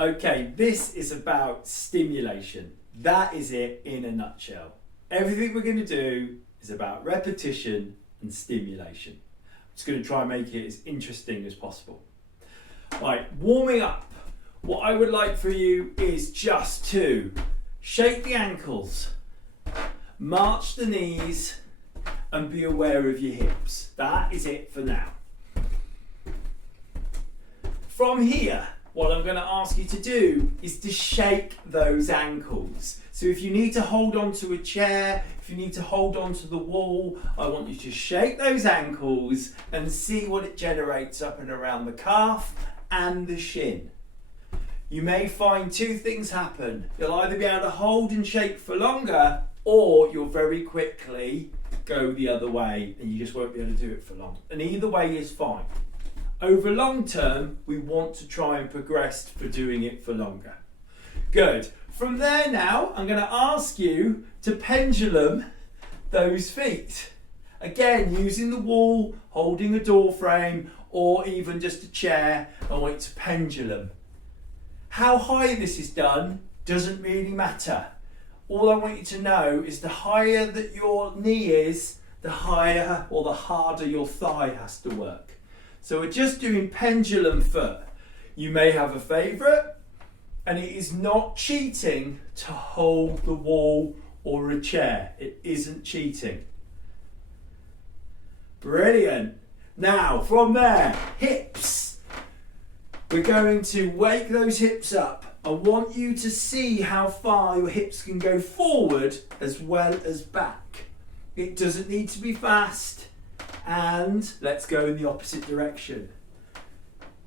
Okay, this is about stimulation. That is it in a nutshell. Everything we're going to do is about repetition and stimulation. I'm just going to try and make it as interesting as possible. Right, warming up. What I would like for you is just to shake the ankles, march the knees, and be aware of your hips. That is it for now. From here, what I'm going to ask you to do is to shake those ankles. So if you need to hold on to a chair, if you need to hold on to the wall, I want you to shake those ankles and see what it generates up and around the calf and the shin. You may find two things happen. You'll either be able to hold and shake for longer, or you'll very quickly go the other way and you just won't be able to do it for long. And either way is fine. Over long term, we want to try and progress for doing it for longer. Good. From there now, I'm going to ask you to pendulum those feet. Again, using the wall, holding a door frame, or even just a chair, I want you to pendulum. How high this is done doesn't really matter. All I want you to know is the higher that your knee is, the higher or the harder your thigh has to work. So we're just doing pendulum foot. You may have a favourite, and it is not cheating to hold the wall or a chair. It isn't cheating. Brilliant. Now from there, hips. We're going to wake those hips up. I want you to see how far your hips can go forward as well as back. It doesn't need to be fast. And let's go in the opposite direction.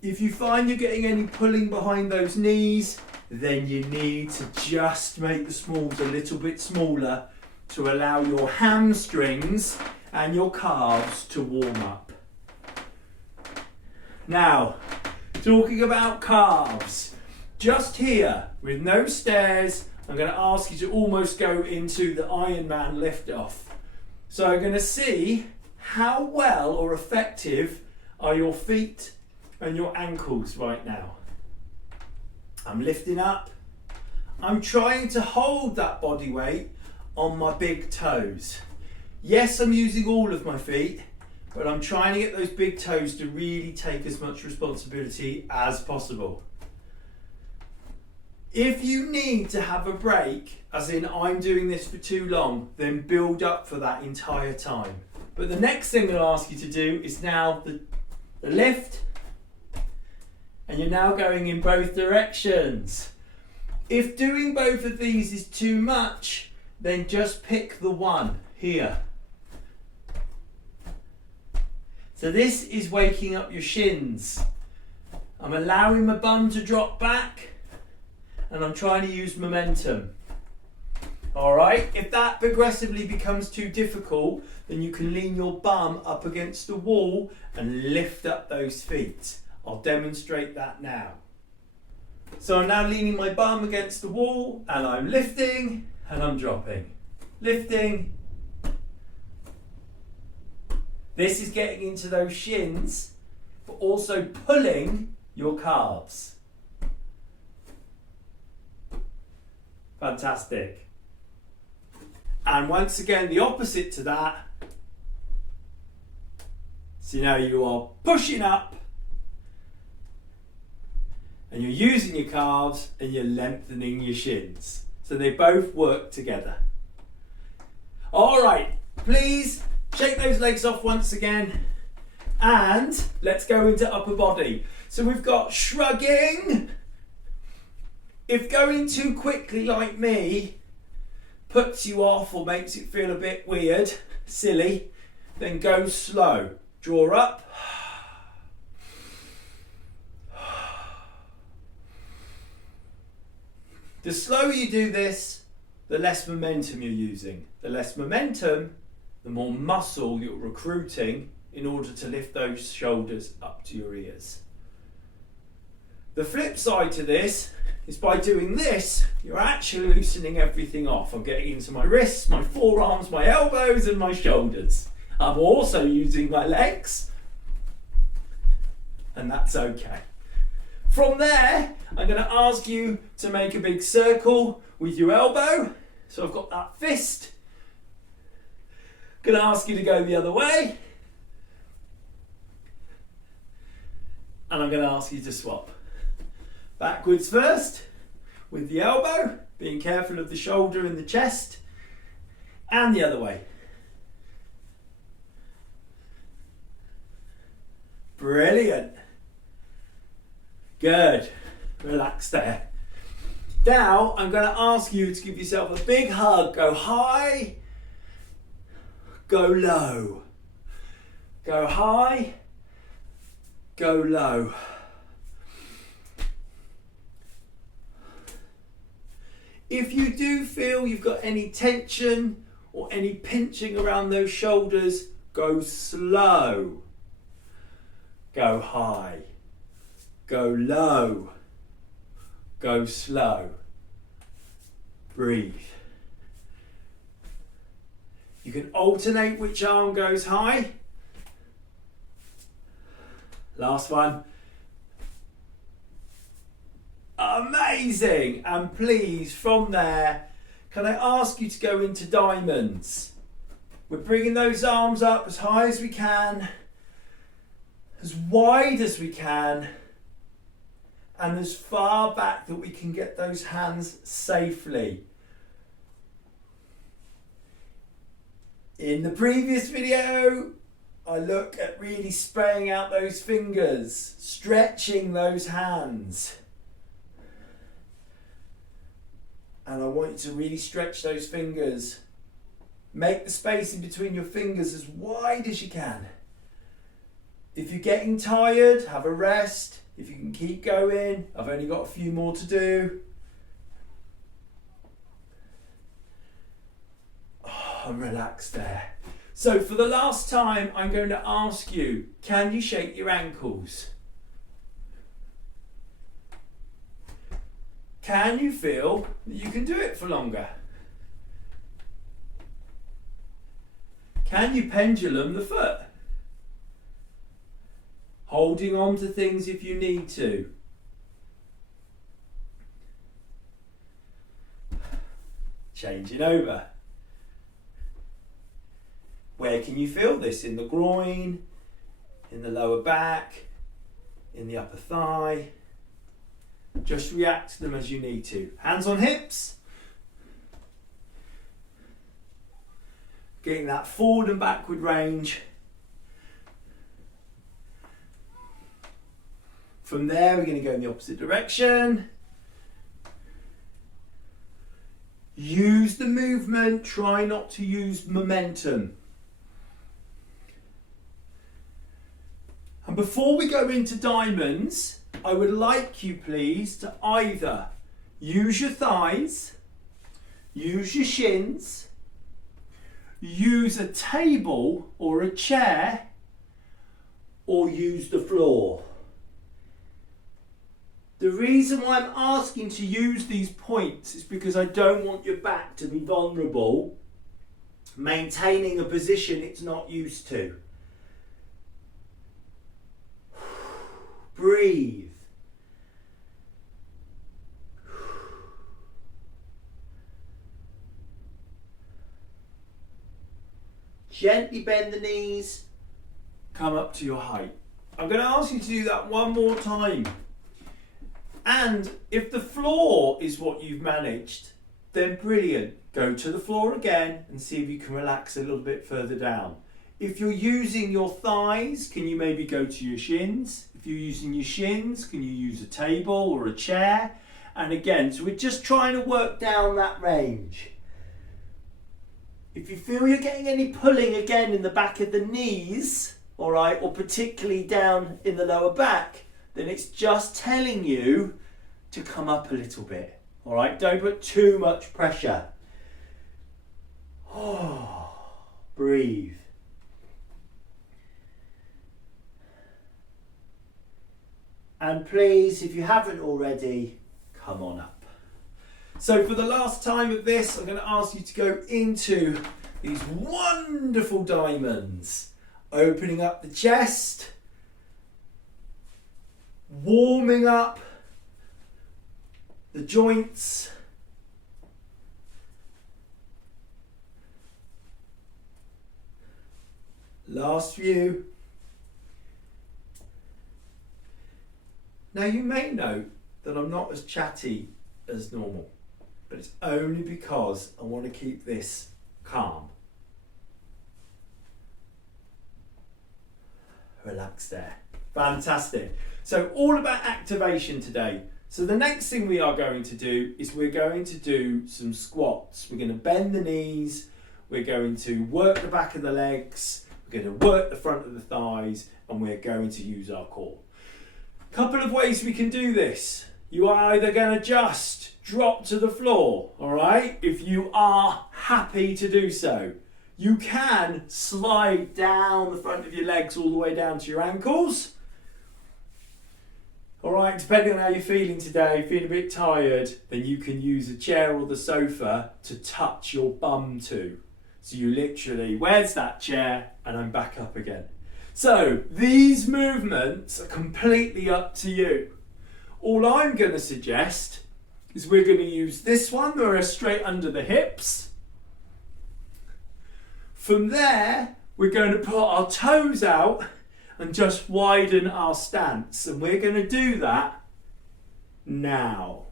If you find you're getting any pulling behind those knees, then you need to just make the smalls a little bit smaller to allow your hamstrings and your calves to warm up. Now, talking about calves, just here with no stairs, I'm going to ask you to almost go into the Ironman lift off. So I'm going to see how well or effective are your feet and your ankles right now. I'm lifting up. I'm trying to hold that body weight on my big toes. Yes, I'm using all of my feet, but I'm trying to get those big toes to really take as much responsibility as possible. If you need to have a break, as in I'm doing this for too long, then build up for that entire time. But the next thing I'll ask you to do is now the lift, and you're now going in both directions. If doing both of these is too much, then just pick the one here. So this is waking up your shins. I'm allowing my bum to drop back, and I'm trying to use momentum. All right, if that progressively becomes too difficult, then you can lean your bum up against the wall and lift up those feet. I'll demonstrate that now. So I'm now leaning my bum against the wall, and I'm lifting and I'm dropping. Lifting. This is getting into those shins, but also pulling your calves. Fantastic. And once again, the opposite to that. So now you are pushing up, and you're using your calves and you're lengthening your shins. So they both work together. All right, please shake those legs off once again, and let's go into upper body. So we've got shrugging. If going too quickly like me puts you off or makes it feel a bit weird, silly, then go slow. Draw up. The slower you do this, the less momentum you're using. The less momentum, the more muscle you're recruiting in order to lift those shoulders up to your ears. The flip side to this is by doing this, you're actually loosening everything off. I'm getting into my wrists, my forearms, my elbows and my shoulders. I'm also using my legs, and that's okay. From there, I'm going going to ask you to make a big circle with your elbow. So I've got that fist. Going to ask you to go the other way. And I'm going to ask you to swap. Backwards first with the elbow, being careful of the shoulder and the chest. And the other way. Brilliant. Good. Relax there. Now I'm going to ask you to give yourself a big hug. Go high, go low. Go high, go low. If you do feel you've got any tension or any pinching around those shoulders, go slow. Go high, go low, go slow. Breathe. You can alternate which arm goes high. Last one. Amazing. And please, from there, can I ask you to go into diamonds? We're bringing those arms up as high as we can, as wide as we can, and as far back that we can get those hands safely. In the previous video, I look at really spraying out those fingers, stretching those hands. And I want you to really stretch those fingers. Make the space in between your fingers as wide as you can. If you're getting tired, have a rest. If you can keep going, I've only got a few more to do. Oh, I'm relaxed there. So for the last time, I'm going to ask you, can you shake your ankles? Can you feel that you can do it for longer? Can you pendulum the foot? Holding on to things if you need to. Changing over. Where can you feel this? In the groin, in the lower back, in the upper thigh. Just react to them as you need to. Hands on hips. Getting that forward and backward range. From there, we're going to go in the opposite direction. Use the movement. Try not to use momentum. And before we go into diamonds, I would like you, please, to either use your thighs, use your shins, use a table or a chair, or use the floor. The reason why I'm asking to use these points is because I don't want your back to be vulnerable, maintaining a position it's not used to. Breathe. Gently bend the knees, come up to your height. I'm going to ask you to do that one more time. And if the floor is what you've managed, then brilliant. Go to the floor again and see if you can relax a little bit further down. If you're using your thighs, can you maybe go to your shins? If you're using your shins, can you use a table or a chair? And again, so we're just trying to work down that range. If you feel you're getting any pulling again in the back of the knees, all right, or particularly down in the lower back, then it's just telling you to come up a little bit, all right? Don't put too much pressure. Oh, breathe. And please, if you haven't already, come on up. So for the last time of this, I'm going to ask you to go into these wonderful diamonds. Opening up the chest, warming up the joints. Last few. Now you may note that I'm not as chatty as normal, but it's only because I want to keep this calm. Relax there. Fantastic. So all about activation today. So the next thing we are going to do is we're going to do some squats. We're going to bend the knees. We're going to work the back of the legs. We're going to work the front of the thighs, and we're going to use our core. Couple of ways we can do this. You are either going to just drop to the floor, all right? If you are happy to do so. You can slide down the front of your legs all the way down to your ankles. All right, depending on how you're feeling today, feeling a bit tired, then you can use a chair or the sofa to touch your bum to. So you literally, where's that chair? And I'm back up again. So these movements are completely up to you. All I'm going to suggest is we're going to use this one where we're straight under the hips. From there, we're going to put our toes out and just widen our stance. And we're going to do that now.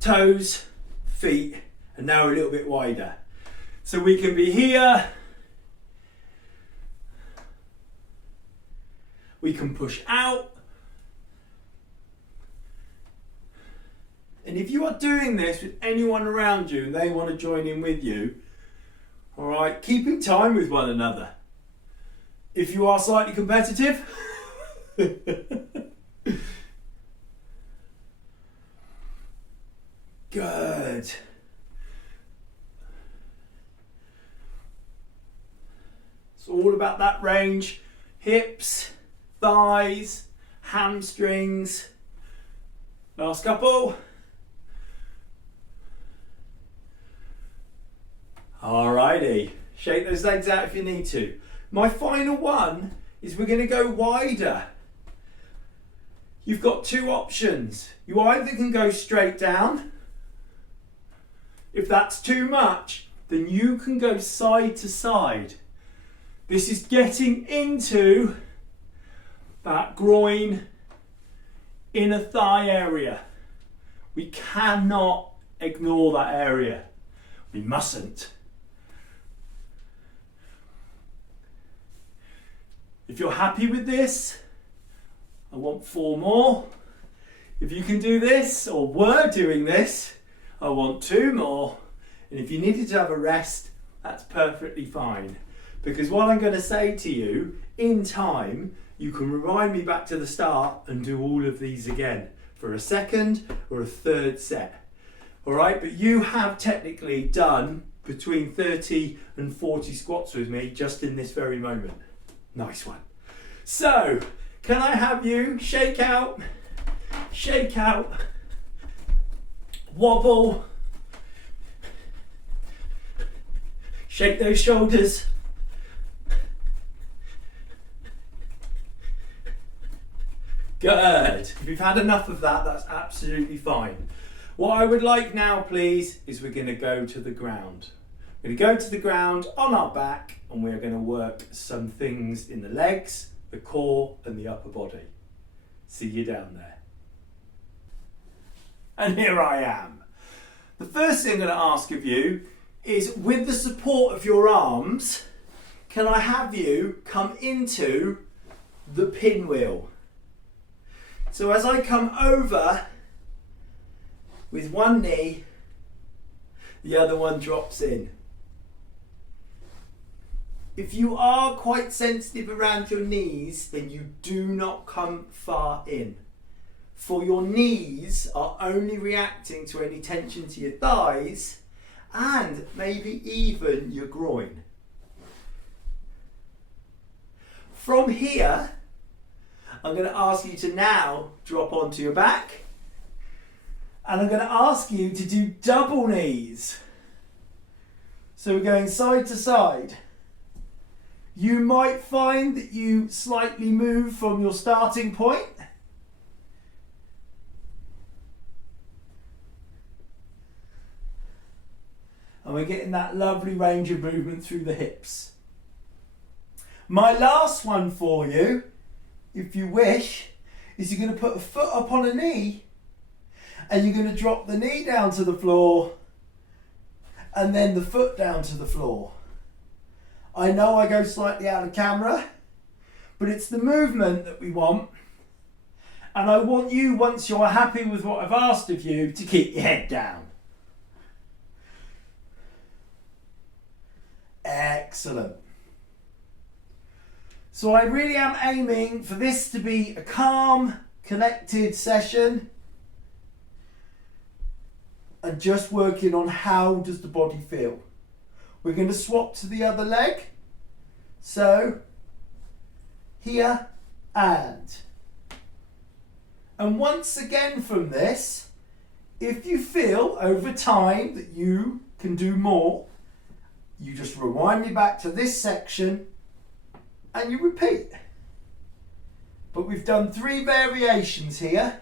Toes, feet, and now a little bit wider. So we can be here. We can push out. And if you are doing this with anyone around you and they want to join in with you, all right, keeping time with one another. If you are slightly competitive, good. It's all about that range. Hips, thighs, hamstrings. Last couple. Alrighty, shake those legs out if you need to. My final one is we're going to go wider. You've got two options. You either can go straight down. If that's too much, then you can go side to side. This is getting into that groin, inner thigh area. We cannot ignore that area. We mustn't. If you're happy with this, I want 4 more. If you can do this, or were doing this, I want 2 more. And if you needed to have a rest, that's perfectly fine. Because what I'm going to say to you, in time, you can rewind me back to the start and do all of these again for a second or a third set. All right, but you have technically done between 30 and 40 squats with me just in this very moment. Nice one. So, can I have you shake out, wobble, shake those shoulders. Good. If you've had enough of that, that's absolutely fine. What I would like now, please, is we're going to go to the ground. We're going to go to the ground on our back, and we're going to work some things in the legs, the core, and the upper body. See you down there. And here I am. The first thing I'm going to ask of you is, with the support of your arms, can I have you come into the pinwheel? So as I come over with one knee, the other one drops in. If you are quite sensitive around your knees, then you do not come far in. For your knees are only reacting to any tension to your thighs and maybe even your groin. From here, I'm going to ask you to now drop onto your back, and I'm going to ask you to do double knees. So we're going side to side. You might find that you slightly move from your starting point. And we're getting that lovely range of movement through the hips. My last one for you, if you wish, is you're going to put a foot up on a knee and you're going to drop the knee down to the floor and then the foot down to the floor. I know I go slightly out of camera, but it's the movement that we want. And I want you, once you're happy with what I've asked of you, to keep your head down. Excellent. So I really am aiming for this to be a calm, collected session and just working on how does the body feel. We're going to swap to the other leg. So here and once again from this, if you feel over time that you can do more, you just rewind me back to this section and you repeat. But we've done 3 variations here,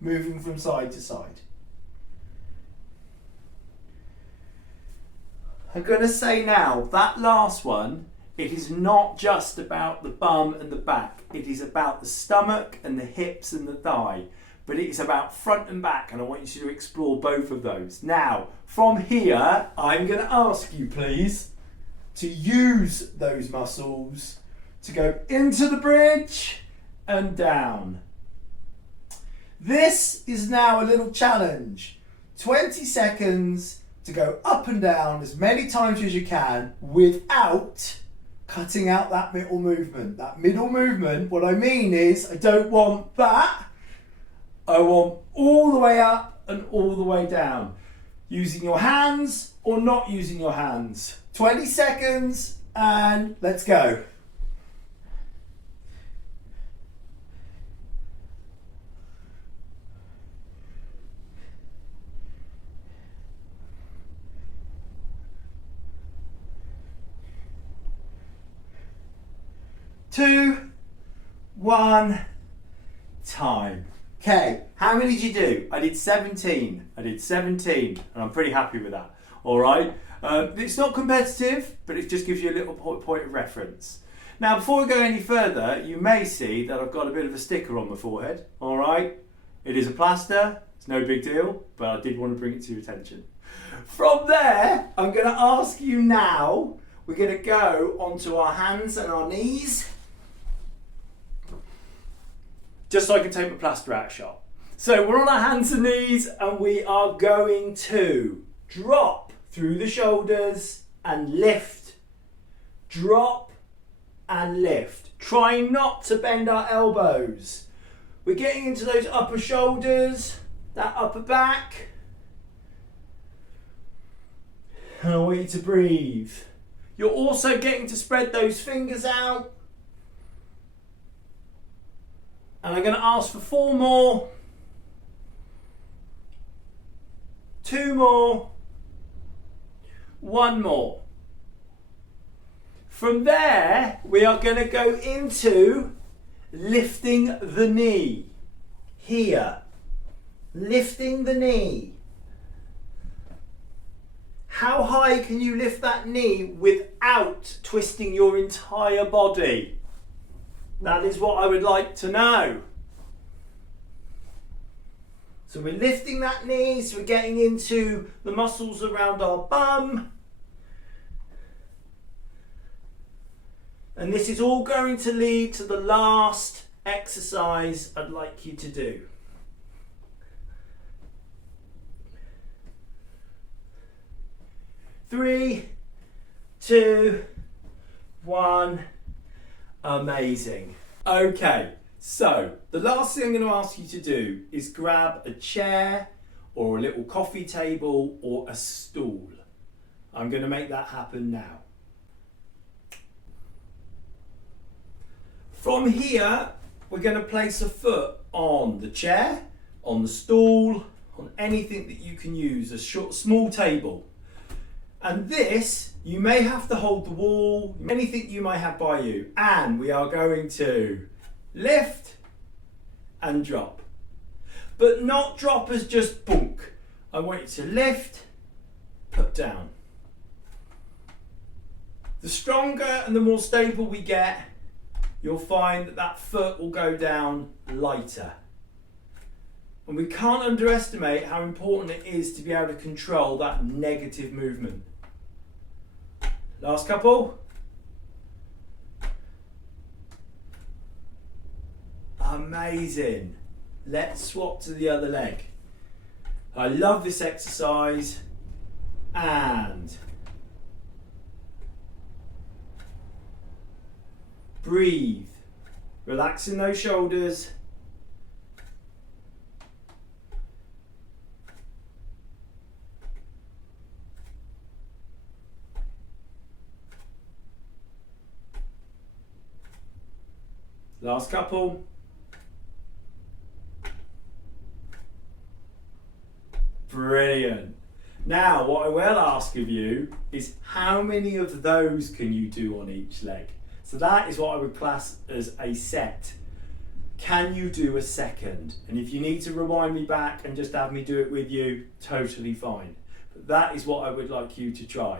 moving from side to side. I'm going to say now, that last one, it is not just about the bum and the back. It is about the stomach and the hips and the thigh. But it is about front and back, and I want you to explore both of those. Now, from here, I'm going to ask you, please, to use those muscles to go into the bridge and down. This is now a little challenge. 20 seconds to go up and down as many times as you can without cutting out that middle movement. That middle movement, what I mean is, I don't want that. I want all the way up and all the way down. Using your hands or not using your hands. 20 seconds and let's go. Two, one, time. Okay, how many did you do? I did 17. And I'm pretty happy with that. All right. It's not competitive, but it just gives you a little point of reference. Now, before we go any further, you may see that I've got a bit of a sticker on my forehead. All right. It is a plaster. It's no big deal, but I did want to bring it to your attention. From there, I'm going to ask you now, we're going to go onto our hands and our knees. Just so I can take my plaster out shot. So we're on our hands and knees and we are going to drop through the shoulders and lift. Drop and lift. Try not to bend our elbows. We're getting into those upper shoulders, that upper back. And I want you to breathe. You're also getting to spread those fingers out. And I'm going to ask for 4 more, 2 more, 1 more. From there, we are going to go into lifting the knee. Here, lifting the knee. How high can you lift that knee without twisting your entire body? That is what I would like to know. So we're lifting that knee, so we're getting into the muscles around our bum. And this is all going to lead to the last exercise I'd like you to do. Three, two, one. Amazing. Okay, so the last thing I'm going to ask you to do is grab a chair or a little coffee table or a stool. I'm going to make that happen now. From here, we're going to place a foot on the chair, on the stool, on anything that you can use, a small table. And this, you may have to hold the wall, anything you might have by you. And we are going to lift and drop. But not drop as just bunk. I want you to lift, put down. The stronger and the more stable we get, you'll find that that foot will go down lighter. And we can't underestimate how important it is to be able to control that negative movement. Last couple. Amazing. Let's swap to the other leg. I love this exercise. And breathe. Relaxing those shoulders. Last couple. Brilliant. Now, what I will ask of you is how many of those can you do on each leg? So that is what I would class as a set. Can you do a second? And if you need to rewind me back and just have me do it with you, totally fine. But that is what I would like you to try.